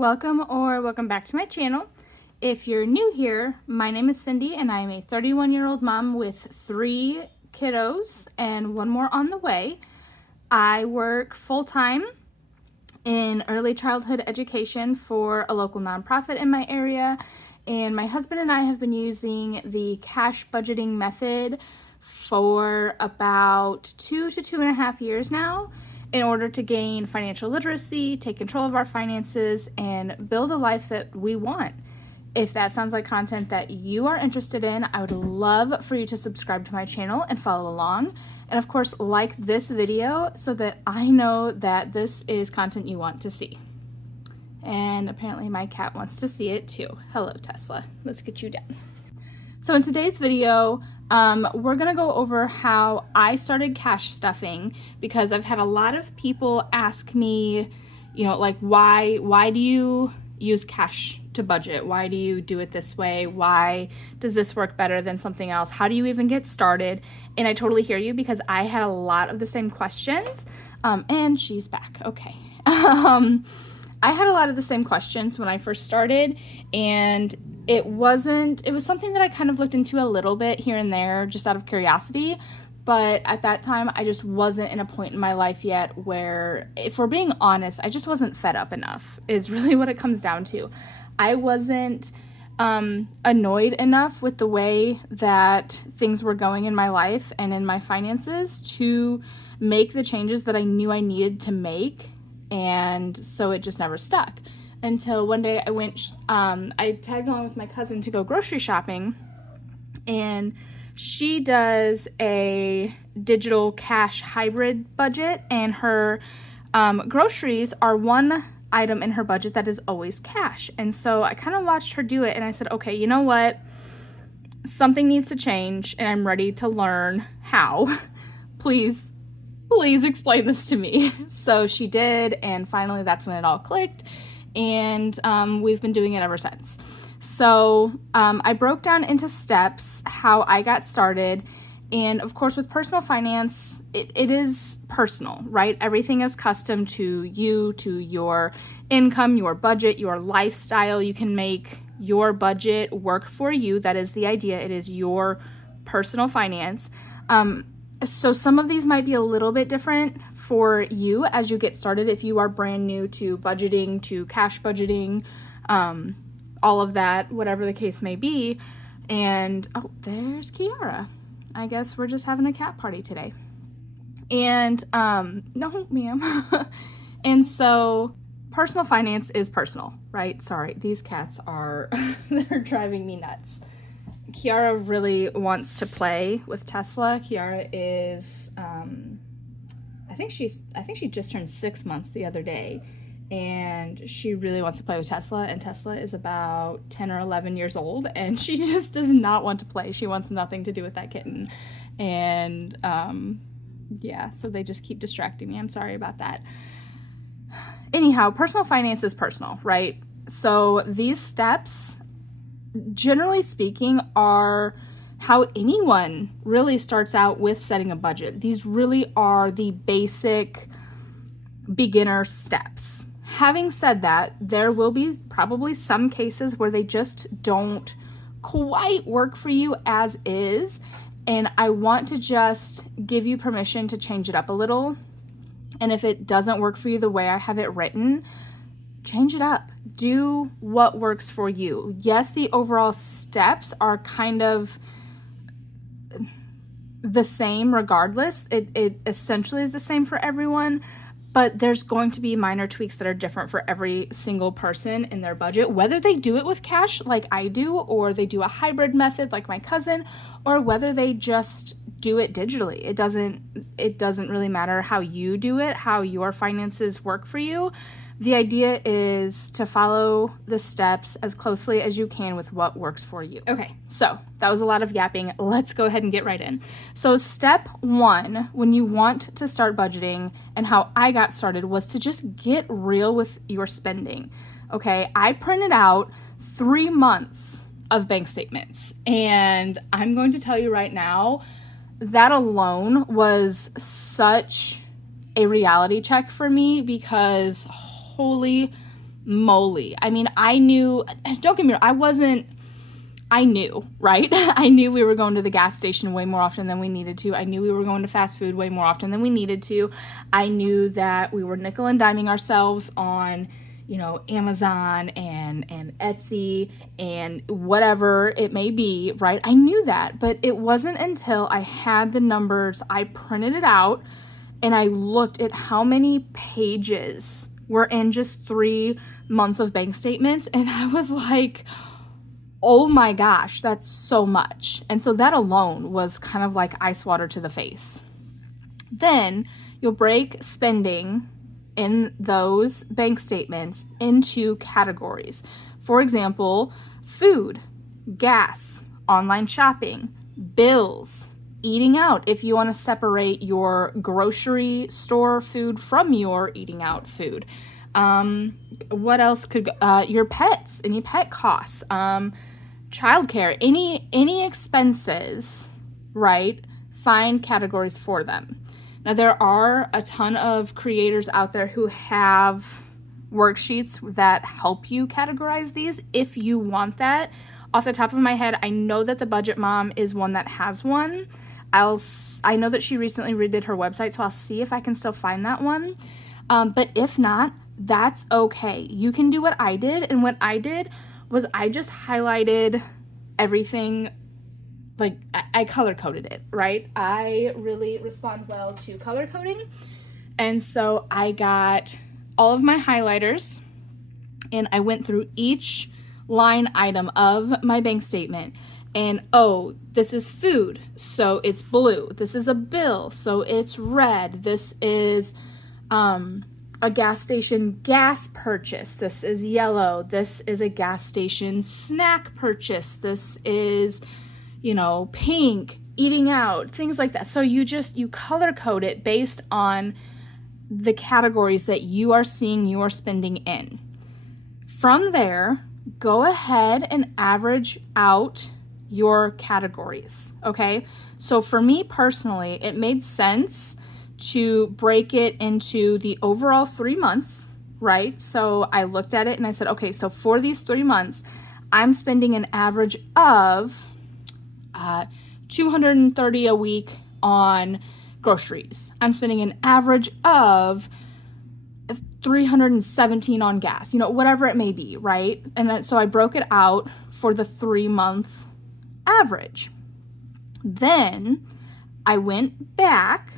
Welcome back to my channel. If you're new here, my name is Cindy and I am a 31-year-old mom with 3 kiddos and 1 more on the way. I work full-time in early childhood education for a local nonprofit in my area, and my husband and I have been using the cash budgeting method for about 2 to 2.5 years now in order to gain financial literacy, take control of our finances, and build a life that we want. If that sounds like content that you are interested in, I would love for you to subscribe to my channel and follow along. And of course, like this video so that I know that this is content you want to see. And apparently my cat wants to see it too. Hello, Tesla. Let's get you down. So in today's video, we're gonna go over how I started cash stuffing, because I've had a lot of people ask me, like, why do you use cash to budget? Why do you do it this way? Why does this work better than something else? How do you even get started? And I totally hear you, because I had a lot of the same questions. And she's back. Okay. I had a lot of the same questions when I first started, and it was something that I kind of looked into a little bit here and there just out of curiosity. But at that time, I just wasn't in a point in my life yet where, if we're being honest, I just wasn't fed up enough, is really what it comes down to. I wasn't annoyed enough with the way that things were going in my life and in my finances to make the changes that I knew I needed to make. And so it just never stuck until one day I tagged along with my cousin to go grocery shopping, and she does a digital cash hybrid budget, and her groceries are one item in her budget that is always cash. And so I kind of watched her do it, and I said, okay, you know what? Something needs to change, and I'm ready to learn how. Please explain this to me. So she did, and finally that's when it all clicked, and we've been doing it ever since. So I broke down into steps how I got started. And of course, with personal finance, it is personal, right? Everything is custom to you, to your income, your budget, your lifestyle. You can make your budget work for you. That is the idea. It is your personal finance. So some of these might be a little bit different for you as you get started, if you are brand new to budgeting, to cash budgeting, all of that, whatever the case may be. And oh, there's Kiara. I guess we're just having a cat party today. And no, ma'am. And so personal finance is personal, right? Sorry, these cats are they're driving me nuts. Kiara really wants to play with Tesla. Kiara is, I think she just turned 6 months the other day, and she really wants to play with Tesla, and Tesla is about 10 or 11 years old, and she just does not want to play. She wants nothing to do with that kitten. And, yeah, so they just keep distracting me. I'm sorry about that. Anyhow, personal finance is personal, right? So these steps, generally speaking, are how anyone really starts out with setting a budget. These really are the basic beginner steps. Having said that, there will be probably some cases where they just don't quite work for you as is, and I want to just give you permission to change it up a little. And if it doesn't work for you the way I have it written, change it up. Do what works for you. Yes, the overall steps are kind of the same regardless. It essentially is the same for everyone, but there's going to be minor tweaks that are different for every single person in their budget, whether they do it with cash like I do, or they do a hybrid method like my cousin, or whether they just do it digitally. It doesn't really matter how you do it, how your finances work for you. The idea is to follow the steps as closely as you can with what works for you. Okay, so that was a lot of yapping. Let's go ahead and get right in. So step 1, when you want to start budgeting, and how I got started, was to just get real with your spending. Okay, I printed out 3 months of bank statements, and I'm going to tell you right now, that alone was such a reality check for me, because holy moly. I mean, I knew, don't get me wrong, I knew, right? I knew we were going to the gas station way more often than we needed to. I knew we were going to fast food way more often than we needed to. I knew that we were nickel and diming ourselves on, Amazon and Etsy and whatever it may be, right? I knew that, but it wasn't until I had the numbers, I printed it out, and I looked at how many pages were in just 3 months of bank statements, and I was like, oh my gosh, that's so much. And so that alone was kind of like ice water to the face. Then you'll break spending in those bank statements into categories. For example, food, gas, online shopping, bills, eating out, if you want to separate your grocery store food from your eating out food. What else could your pets, any pet costs, childcare, any expenses, right? Find categories for them. Now, there are a ton of creators out there who have worksheets that help you categorize these if you want that. Off the top of my head, I know that the Budget Mom is one that has one. I know that she recently redid her website, so I'll see if I can still find that one. But if not, that's okay. You can do what I did, and what I did was I just highlighted everything, like I color coded it, right? I really respond well to color coding. And so I got all of my highlighters and I went through each line item of my bank statement. And this is food, so it's blue. This is a bill, so it's red. This is a gas station gas purchase. This is yellow. This is a gas station snack purchase. This is, pink, eating out, things like that. So you color code it based on the categories that you are seeing your spending in. From there, go ahead and average out your categories, okay? So for me personally, it made sense to break it into the overall 3 months, right? So I looked at it and I said, okay, so for these 3 months, I'm spending an average of $230 a week on groceries. I'm spending an average of $317 on gas, whatever it may be, right? And so I broke it out for the 3-month average. Then I went back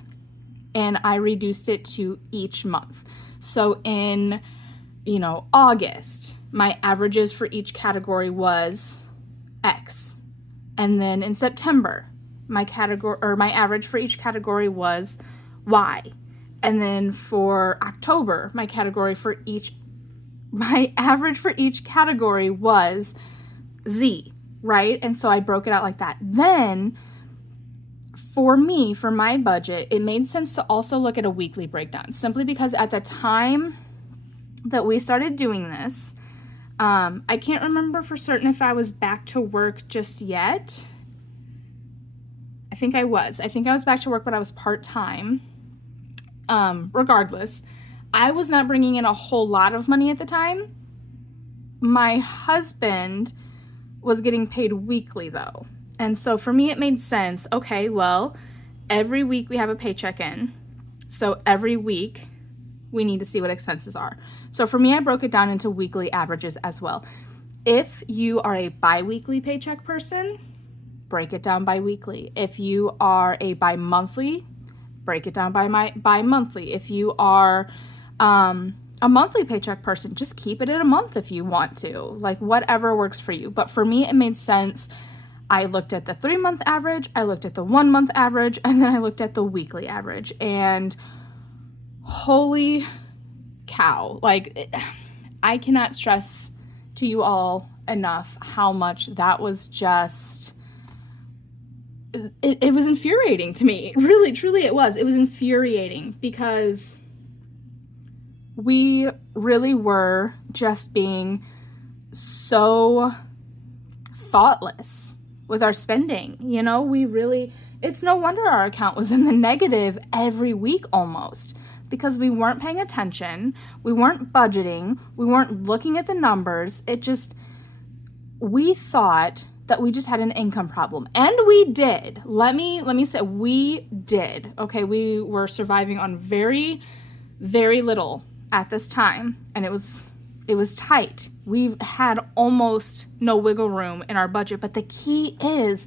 and I reduced it to each month. So in, August, my averages for each category was X. And then in September, my average for each category was Y. And then for October, my average for each category was Z, right? And so I broke it out like that. Then for me, for my budget, it made sense to also look at a weekly breakdown, simply because at the time that we started doing this, I can't remember for certain if I was back to work just yet. I think I was back to work, but I was part-time. Regardless, I was not bringing in a whole lot of money at the time. My husband was getting paid weekly though. And so for me, it made sense. Okay, well, every week we have a paycheck in. So every week we need to see what expenses are. So for me, I broke it down into weekly averages as well. If you are a bi-weekly paycheck person, break it down bi-weekly. If you are a bi-monthly, break it down by bi-monthly. If you are a monthly paycheck person, just keep it at a month if you want to, like whatever works for you. But for me, it made sense. I looked at the 3-month average, I looked at the 1-month average, and then I looked at the weekly average. And holy cow, I cannot stress to you all enough how much that was just, it was infuriating to me. Really, truly it was. It was infuriating because we really were just being so thoughtless with our spending. It's no wonder our account was in the negative every week almost, because we weren't paying attention, we weren't budgeting, we weren't looking at the numbers. We thought that we just had an income problem, and we did. Let me say, we did. Okay, we were surviving on very, very little at this time, and it was tight. We had almost no wiggle room in our budget, but the key is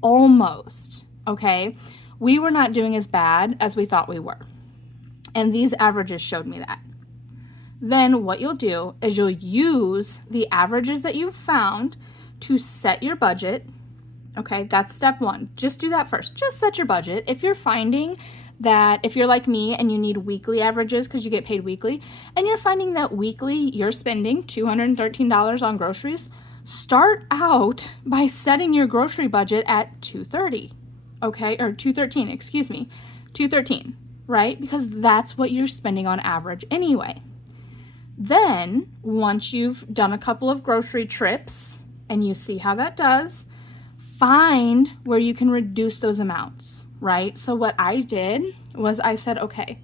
almost, okay? We were not doing as bad as we thought we were, and these averages showed me that. Then what you'll do is you'll use the averages that you've found to set your budget. Okay, that's step one. Just do that first. Just set your budget. If you're finding that, if you're like me and you need weekly averages because you get paid weekly, and you're finding that weekly you're spending $213 on groceries, start out by setting your grocery budget at $230, okay, or $213, excuse me, $213, right? Because that's what you're spending on average anyway. Then, once you've done a couple of grocery trips and you see how that does, find where you can reduce those amounts, right? So what I did was I said, okay,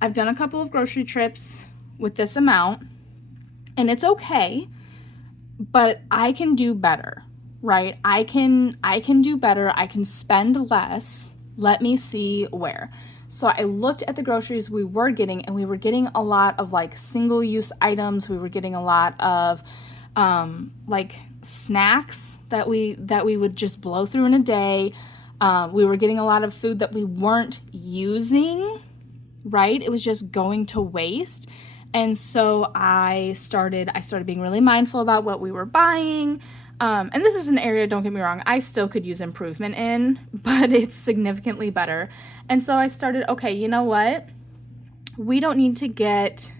I've done a couple of grocery trips with this amount, and it's okay, but I can do better, right? I can do better. I can spend less. Let me see where. So I looked at the groceries we were getting, and we were getting a lot of like single-use items. We were getting a lot of like snacks that we would just blow through in a day. We were getting a lot of food that we weren't using, right? It was just going to waste. And so I started being really mindful about what we were buying. And this is an area, don't get me wrong, I still could use improvement in, but it's significantly better. And so I started, okay, you know what? We don't need to get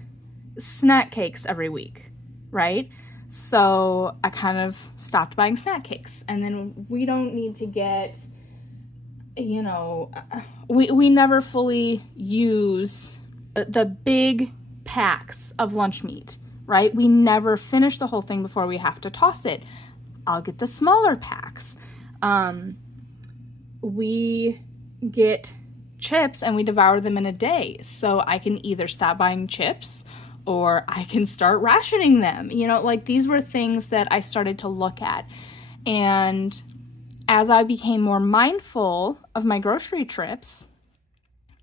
snack cakes every week, right? So I kind of stopped buying snack cakes. And then we don't need to get, you know, we never fully use the big packs of lunch meat, right? We never finish the whole thing before we have to toss it. I'll get the smaller packs. We get chips and we devour them in a day. So I can either stop buying chips or I can start rationing them. You know, like these were things that I started to look at. And as I became more mindful of my grocery trips,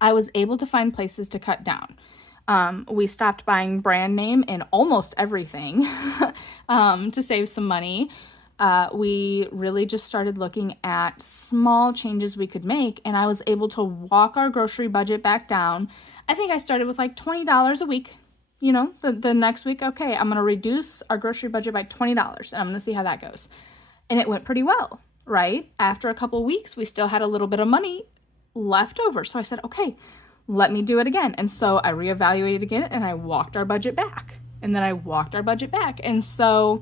I was able to find places to cut down. We stopped buying brand name in almost everything to save some money. We really just started looking at small changes we could make, and I was able to walk our grocery budget back down. I think I started with like $20 a week. You know, the next week, okay, I'm going to reduce our grocery budget by $20, and I'm going to see how that goes. And it went pretty well, right? After a couple of weeks, we still had a little bit of money left over. So I said, okay, let me do it again. And so I reevaluated again, and I walked our budget back. And then I walked our budget back. And so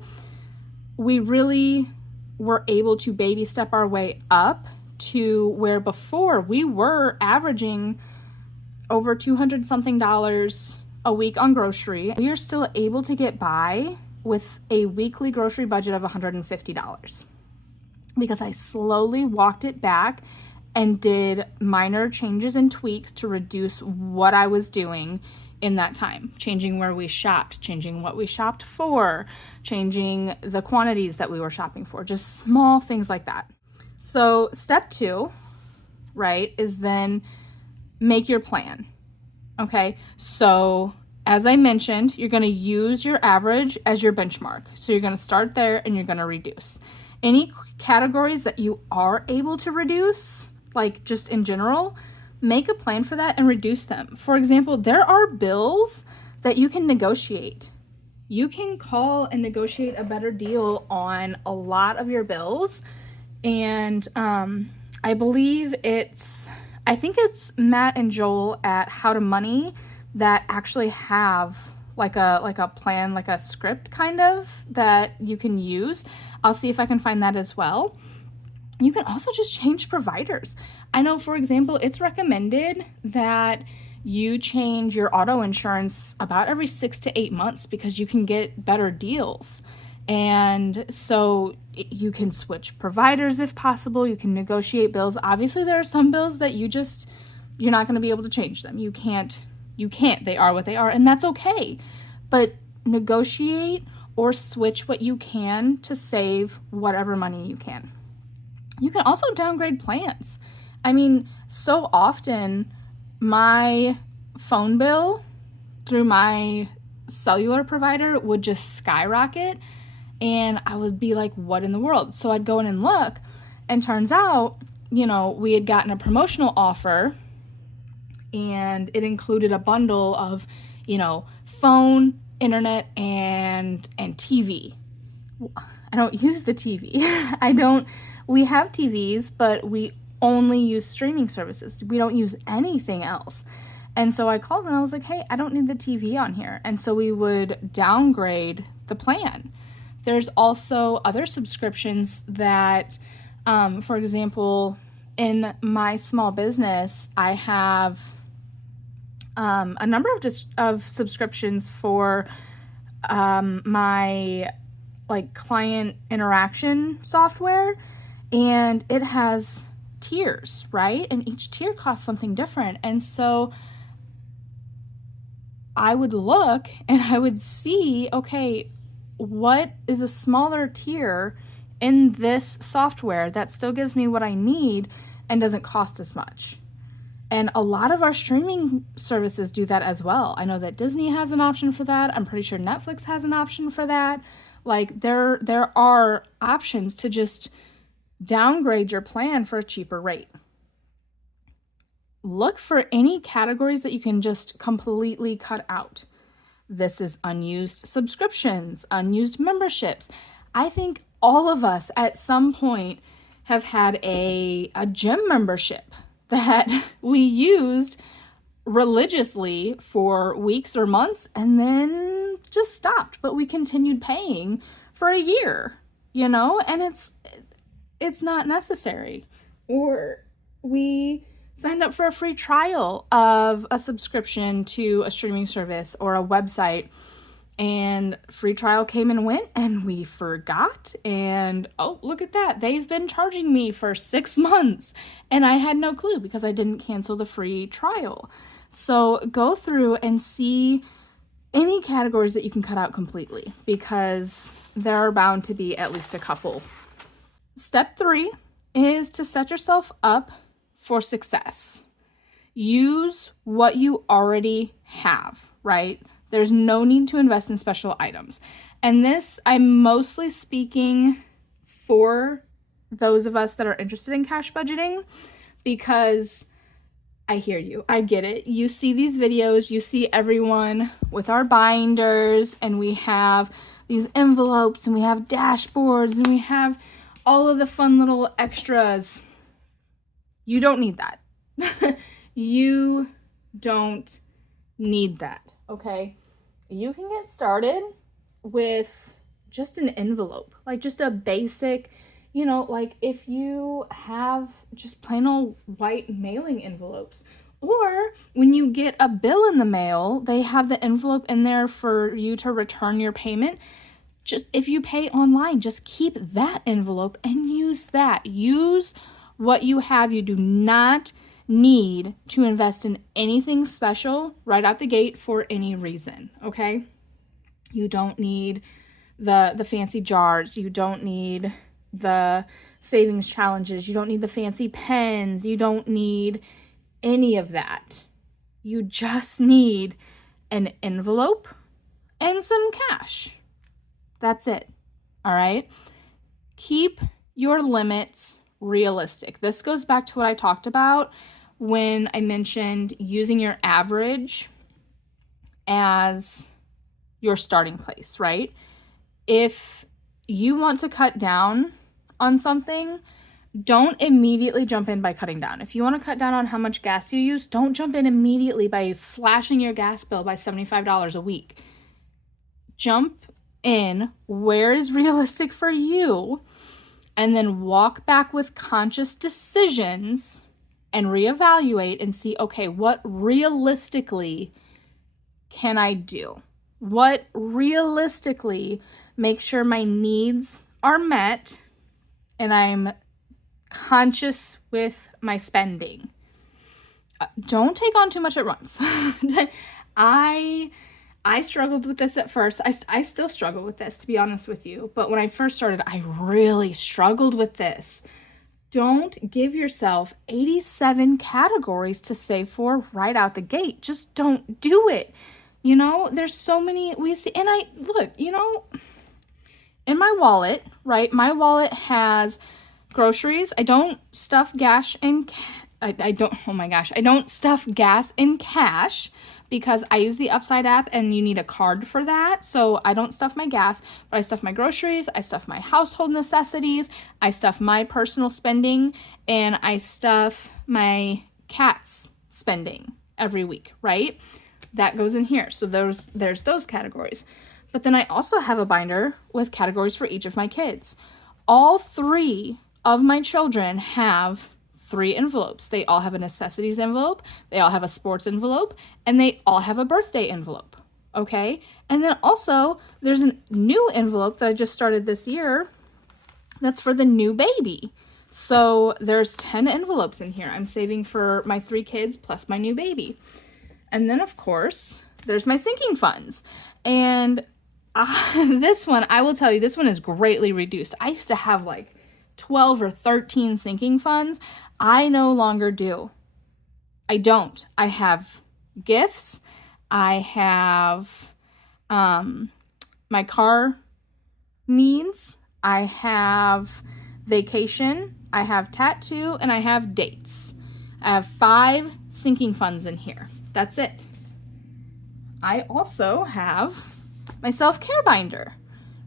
we really were able to baby step our way up to where before we were averaging over $200 something a week on grocery. We are still able to get by with a weekly grocery budget of $150 because I slowly walked it back and did minor changes and tweaks to reduce what I was doing in that time, changing where we shopped, changing what we shopped for, changing the quantities that we were shopping for, just small things like that. So step 2, right, is then make your plan. Okay, so as I mentioned, you're going to use your average as your benchmark. So you're going to start there and you're going to reduce. Any categories that you are able to reduce, like just in general, make a plan for that and reduce them. For example, there are bills that you can negotiate. You can call and negotiate a better deal on a lot of your bills. And I think it's Matt and Joel at How to Money that actually have like a plan, like a script kind of that you can use. I'll see if I can find that as well. You can also just change providers. I know, for example, it's recommended that you change your auto insurance about every 6 to 8 months because you can get better deals. And so you can switch providers if possible. You can negotiate bills. Obviously, there are some bills that you just You're not going to be able to change them. You can't. They are what they are, and that's okay. But negotiate or switch what you can to save whatever money you can. You can also downgrade plans. I mean, so often my phone bill through my cellular provider would just skyrocket, and I would be like, what in the world? So I'd go in and look, and turns out, we had gotten a promotional offer, and it included a bundle of, phone, internet, and TV. I don't use the TV. We have TVs, but we only use streaming services. We don't use anything else. And so I called and I was like, hey, I don't need the TV on here. And so we would downgrade the plan. There's also other subscriptions that, for example, in my small business, I have a number of subscriptions for my client interaction software, and it has tiers, right? And each tier costs something different. And so I would look and I would see, okay, what is a smaller tier in this software that still gives me what I need and doesn't cost as much? And a lot of our streaming services do that as well. I know that Disney has an option for that. I'm pretty sure Netflix has an option for that. There are options to just downgrade your plan for a cheaper rate. Look for any categories that you can just completely cut out. This is unused subscriptions, unused memberships. I think all of us at some point have had a gym membership that we used religiously for weeks or months and then just stopped, but we continued paying for a year, and it's not necessary. Or we signed up for a free trial of a subscription to a streaming service or a website, and free trial came and went and we forgot, and oh, look at that, they've been charging me for 6 months and I had no clue because I didn't cancel the free trial. So go through and see any categories that you can cut out completely, because there are bound to be at least a couple. Step 3 is to set yourself up for success. Use what you already have, right? There's no need to invest in special items. And this, I'm mostly speaking for those of us that are interested in cash budgeting, because I hear you. I get it. You see these videos, you see everyone with our binders, and we have these envelopes, and we have dashboards, and we have all of the fun little extras. You don't need that. You don't need that, okay? You can get started with just an envelope, just a basic, if you have just plain old white mailing envelopes, or when you get a bill in the mail, they have the envelope in there for you to return your payment. Just if you pay online, just keep that envelope and use that. Use what you have. You do not need to invest in anything special right out the gate for any reason, okay? You don't need the fancy jars. You don't need the savings challenges. You don't need the fancy pens. You don't need any of that. You just need an envelope and some cash. That's it, all right? Keep your limits realistic. This goes back to what I talked about when I mentioned using your average as your starting place, right? If you want to cut down on something, don't immediately jump in by cutting down. If you want to cut down on how much gas you use, don't jump in immediately by slashing your gas bill by $75 a week. Jump in where is realistic for you, and then walk back with conscious decisions and reevaluate and see, okay, what realistically can I do? What realistically makes sure my needs are met and I'm conscious with my spending? Don't take on too much at once. I struggled with this at first. I still struggle with this, to be honest with you. But when I first started, I really struggled with this. Don't give yourself 87 categories to save for right out the gate. Just don't do it. You know, there's so many we see. And I look, you know, in my wallet, right? My wallet has groceries. I don't stuff gas in I don't, oh my gosh, I don't stuff gas in cash because I use the Upside app and you need a card for that. So I don't stuff my gas, but I stuff my groceries, I stuff my household necessities, I stuff my personal spending, and I stuff my cat's spending every week, right? That goes in here. So there's those categories. But then I also have a binder with categories for each of my kids. All three of my children have 3 envelopes. They all have a necessities envelope, they all have a sports envelope, and they all have a birthday envelope, okay? And then also, there's a new envelope that I just started this year that's for the new baby. So there's 10 envelopes in here. I'm saving for my 3 kids plus my new baby. And then, of course, there's my sinking funds. And this one, I will tell you, this one is greatly reduced. I used to have like 12 or 13 sinking funds. I no longer do. I don't. I have gifts. I have my car needs. I have vacation. I have tattoo. And I have dates. I have 5 sinking funds in here. That's it. I also have my self-care binder,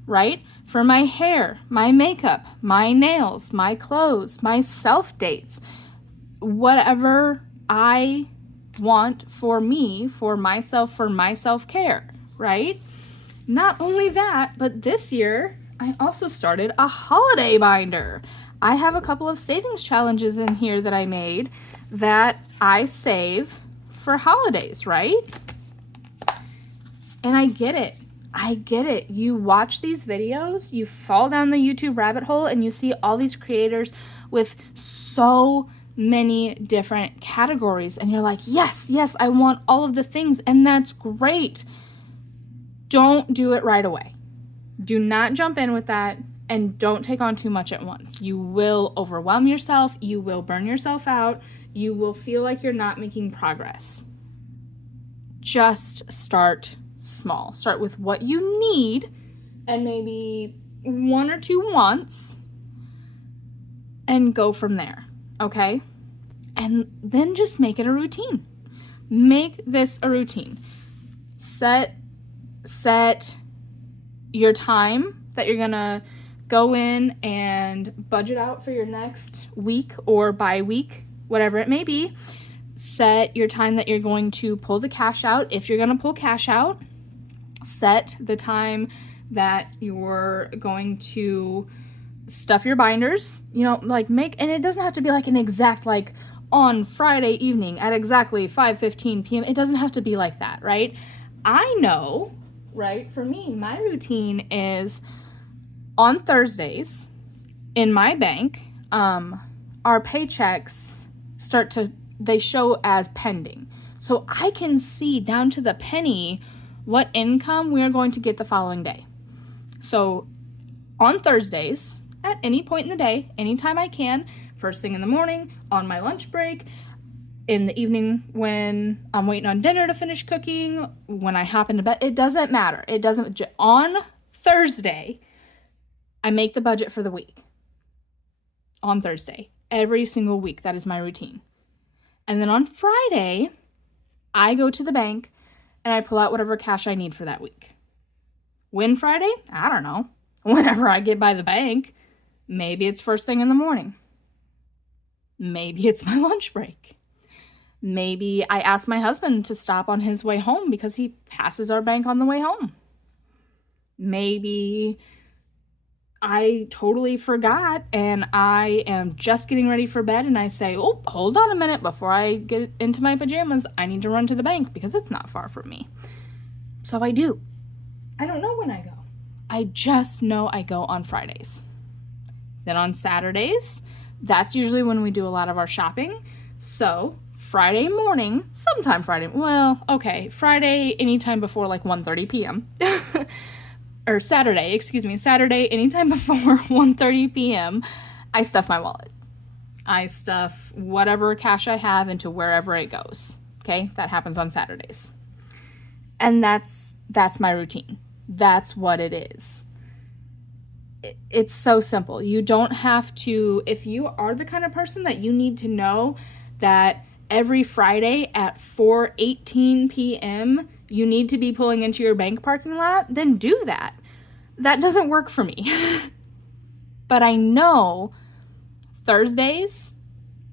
right? For my hair, my makeup, my nails, my clothes, my self-dates, whatever I want for me, for myself, for my self-care, right? Not only that, but this year, I also started a holiday binder. I have a couple of savings challenges in here that I made that I save for holidays, right? And I get it. I get it. You watch these videos, you fall down the YouTube rabbit hole, and you see all these creators with so many different categories. And you're like, yes, I want all of the things. And that's great. Don't do it right away. Do not jump in with that, and don't take on too much at once. You will overwhelm yourself. You will burn yourself out. You will feel like you're not making progress. Just start small. Start with what you need and maybe 1 or 2 wants and go from there, okay? And then just make it a routine. Make this a routine. Set your time that you're gonna go in and budget out for your next week or bi-week, whatever it may be. Set your time that you're going to pull the cash out if you're going to pull cash out. Set the time that you're going to stuff your binders, you know, like and it doesn't have to be like an exact, like on Friday evening at exactly 5:15 p.m. It doesn't have to be like that, right? I know, right? For me, my routine is on Thursdays in my bank, our paychecks they show as pending. So I can see down to the penny what income we are going to get the following day. So on Thursdays, at any point in the day, anytime I can, first thing in the morning, on my lunch break, in the evening when I'm waiting on dinner to finish cooking, when I hop into bed, it doesn't matter. On Thursday, I make the budget for the week. On Thursday, every single week, that is my routine. And then on Friday, I go to the bank and I pull out whatever cash I need for that week. When Friday? I don't know. Whenever I get by the bank. Maybe it's first thing in the morning. Maybe it's my lunch break. Maybe I ask my husband to stop on his way home because he passes our bank on the way home. Maybe I totally forgot and I am just getting ready for bed and I say, oh, hold on a minute, before I get into my pajamas, I need to run to the bank because it's not far from me. So I do. I don't know when I go. I just know I go on Fridays. Then on Saturdays, that's usually when we do a lot of our shopping. So Friday morning, sometime Friday, well, okay, Friday anytime before like 1:30 p.m. or Saturday anytime before 1:30 p.m. I stuff my wallet. I stuff whatever cash I have into wherever it goes. Okay, that happens on Saturdays. And that's my routine. That's what it is. It's so simple. You don't have to, if you are the kind of person that you need to know that every Friday at 4:18 p.m. you need to be pulling into your bank parking lot, then do that. That doesn't work for me. But I know Thursdays,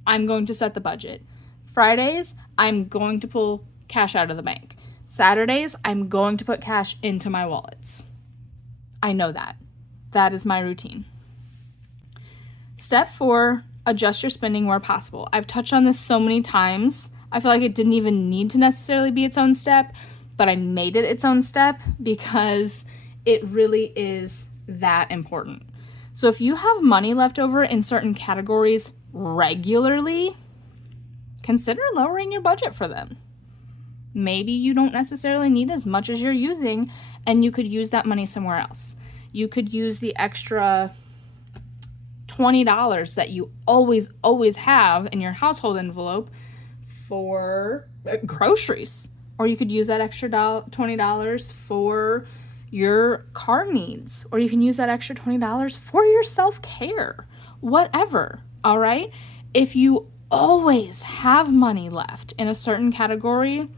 I'm going to set the budget. Fridays, I'm going to pull cash out of the bank. Saturdays, I'm going to put cash into my wallets. I know that. That is my routine. Step 4, adjust your spending where possible. I've touched on this so many times. I feel like it didn't even need to necessarily be its own step, but I made it its own step because it really is that important. So if you have money left over in certain categories regularly, consider lowering your budget for them. Maybe you don't necessarily need as much as you're using, and you could use that money somewhere else. You could use the extra $20 that you always have in your household envelope for groceries. Or you could use that extra $20 for your car needs. Or you can use that extra $20 for your self-care. Whatever, all right? If you always have money left in a certain category,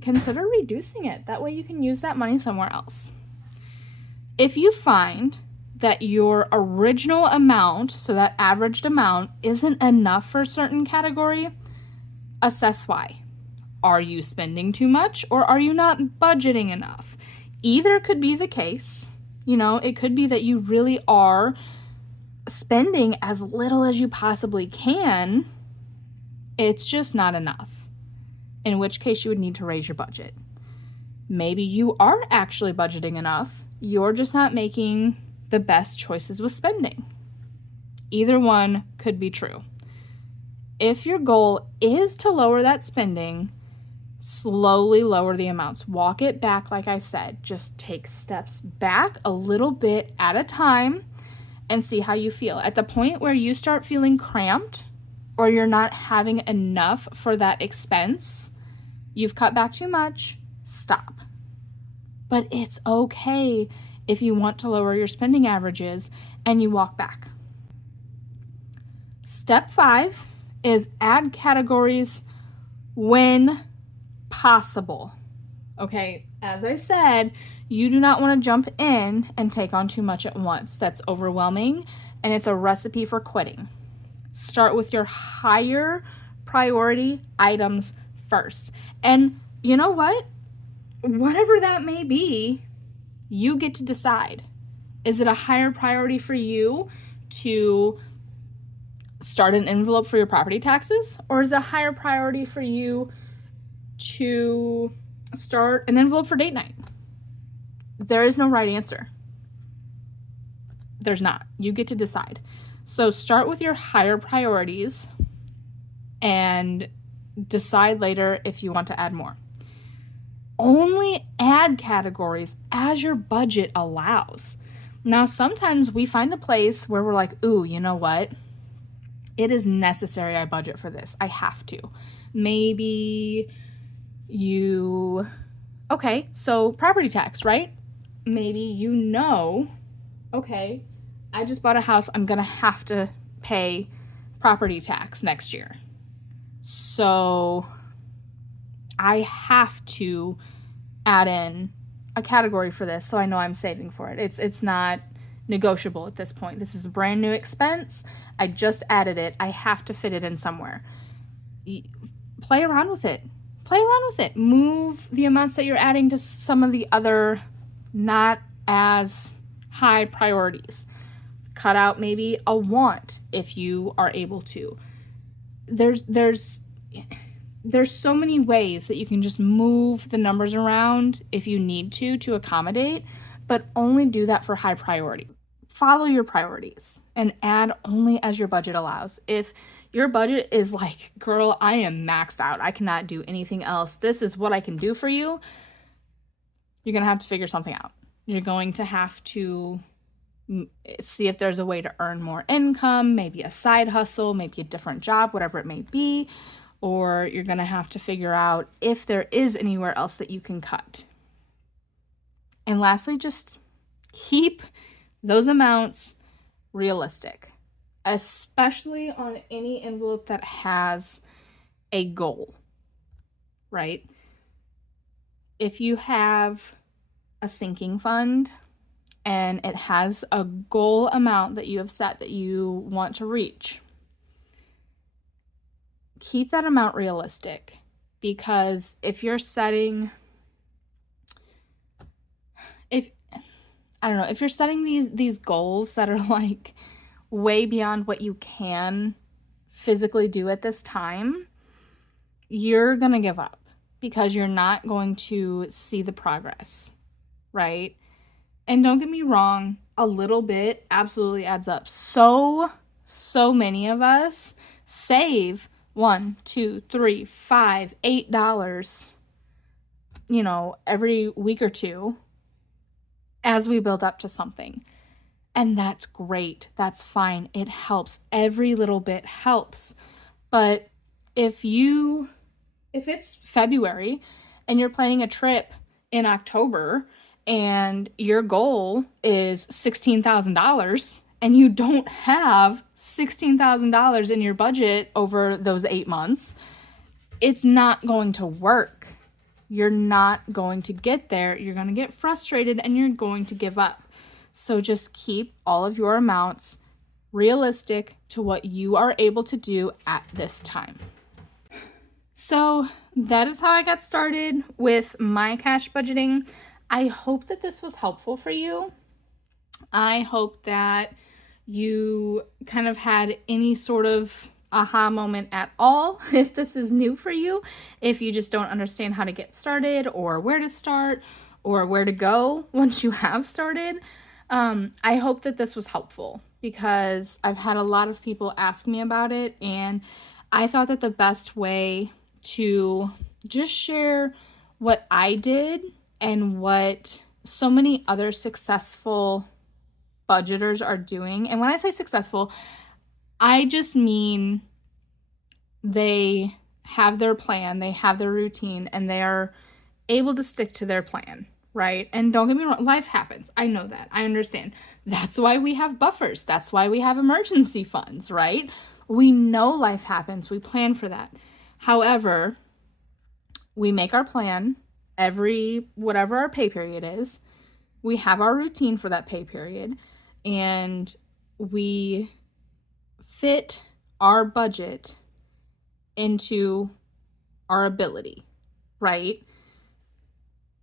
consider reducing it. That way you can use that money somewhere else. If you find that your original amount, so that averaged amount, isn't enough for a certain category, assess why. Are you spending too much or are you not budgeting enough? Either could be the case. You know, it could be that you really are spending as little as you possibly can. It's just not enough. In which case you would need to raise your budget. Maybe you are actually budgeting enough. You're just not making the best choices with spending. Either one could be true. If your goal is to lower that spending, slowly lower the amounts. Walk it back, like I said. Just take steps back a little bit at a time and see how you feel. At the point where you start feeling cramped or you're not having enough for that expense, you've cut back too much, stop. But it's okay if you want to lower your spending averages and you walk back. Step 5 is add categories when possible. Okay, as I said, you do not want to jump in and take on too much at once. That's overwhelming and it's a recipe for quitting. Start with your higher priority items first. And you know what? Whatever that may be, you get to decide. Is it a higher priority for you to start an envelope for your property taxes? Or is it a higher priority for you to start an envelope for date night? There is no right answer. There's not. You get to decide. So start with your higher priorities and decide later if you want to add more. Only add categories as your budget allows. Now, sometimes we find a place where we're like, ooh, you know what? It is necessary I budget for this. I have to. Maybe okay, so property tax, right? Maybe you know, okay, I just bought a house. I'm going to have to pay property tax next year. So I have to add in a category for this so I know I'm saving for it. It's not negotiable at this point. This is a brand new expense. I just added it. I have to fit it in somewhere. Play around with it. Play around with it. Move the amounts that you're adding to some of the other not as high priorities. Cut out maybe a want if you are able to. There's so many ways that you can just move the numbers around if you need to accommodate, but only do that for high priority. Follow your priorities and add only as your budget allows. If your budget is like, girl, I am maxed out. I cannot do anything else. This is what I can do for you. You're going to have to figure something out. You're going to have to see if there's a way to earn more income, maybe a side hustle, maybe a different job, whatever it may be. Or you're going to have to figure out if there is anywhere else that you can cut. And lastly, just keep those amounts realistic, especially on any envelope that has a goal, right? If you have a sinking fund and it has a goal amount that you have set that you want to reach, keep that amount realistic, because if you're setting, if you're setting these goals that are like way beyond what you can physically do at this time, you're going to give up because you're not going to see the progress, right? And don't get me wrong, a little bit absolutely adds up. So many of us save $1, $2, $3, $5, $8, every week or two as we build up to something. And that's great. That's fine. It helps. Every little bit helps. But if it's February and you're planning a trip in October and your goal is $16,000 and you don't have $16,000 in your budget over those 8 months, it's not going to work. You're not going to get there. You're going to get frustrated and you're going to give up. So just keep all of your amounts realistic to what you are able to do at this time. So that is how I got started with my cash budgeting. I hope that this was helpful for you. I hope that you kind of had any sort of aha moment at all if this is new for you, if you just don't understand how to get started or where to start or where to go once you have started. I hope that this was helpful because I've had a lot of people ask me about it, and I thought that the best way to just share what I did and what so many other successful budgeters are doing. And when I say successful, I just mean they have their plan, they have their routine, and they are able to stick to their plan, right? And don't get me wrong, life happens. I know that. I understand. That's why we have buffers. That's why we have emergency funds, right? We know life happens. We plan for that. However, we make our plan every whatever our pay period is. We have our routine for that pay period, and we fit our budget into our ability, right?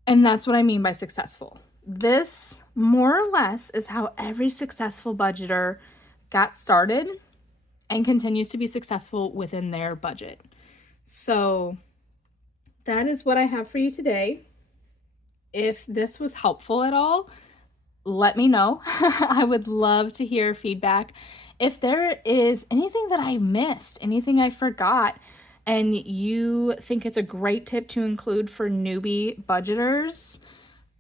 And that's what I mean by successful. This, more or less, is how every successful budgeter got started and continues to be successful within their budget. So that is what I have for you today. If this was helpful at all, let me know. I would love to hear feedback. If there is anything that I missed, anything I forgot, and you think it's a great tip to include for newbie budgeters,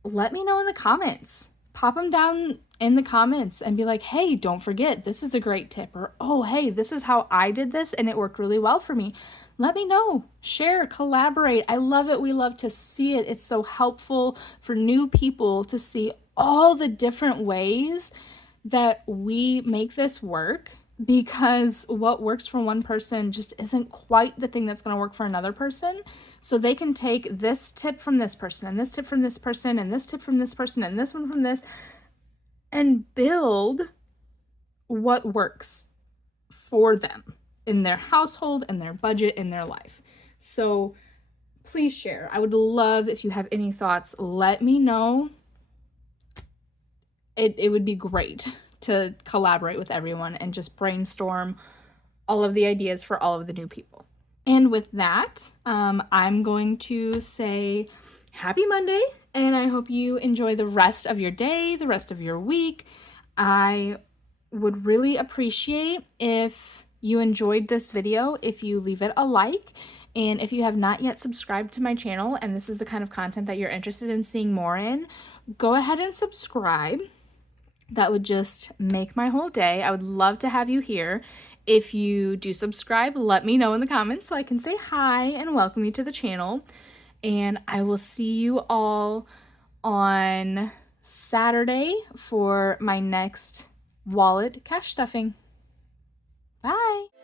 let me know in the comments. Pop them down in the comments and be like, hey, don't forget, this is a great tip. Or, oh, hey, this is how I did this and it worked really well for me. Let me know. Share, collaborate. I love it. We love to see it. It's so helpful for new people to see all the different ways that we make this work, because what works for one person just isn't quite the thing that's going to work for another person. So they can take this tip from this person and this tip from this person and this tip from this person and this one from this and build what works for them in their household, in their budget, in their life. So please share. I would love if you have any thoughts, let me know. It would be great to collaborate with everyone and just brainstorm all of the ideas for all of the new people. And with that, I'm going to say happy Monday, and I hope you enjoy the rest of your day, the rest of your week. I would really appreciate if you enjoyed this video if you leave it a like. And if you have not yet subscribed to my channel and this is the kind of content that you're interested in seeing more in, go ahead and subscribe. That would just make my whole day. I would love to have you here. If you do subscribe, let me know in the comments so I can say hi and welcome you to the channel. And I will see you all on Saturday for my next wallet cash stuffing. Bye.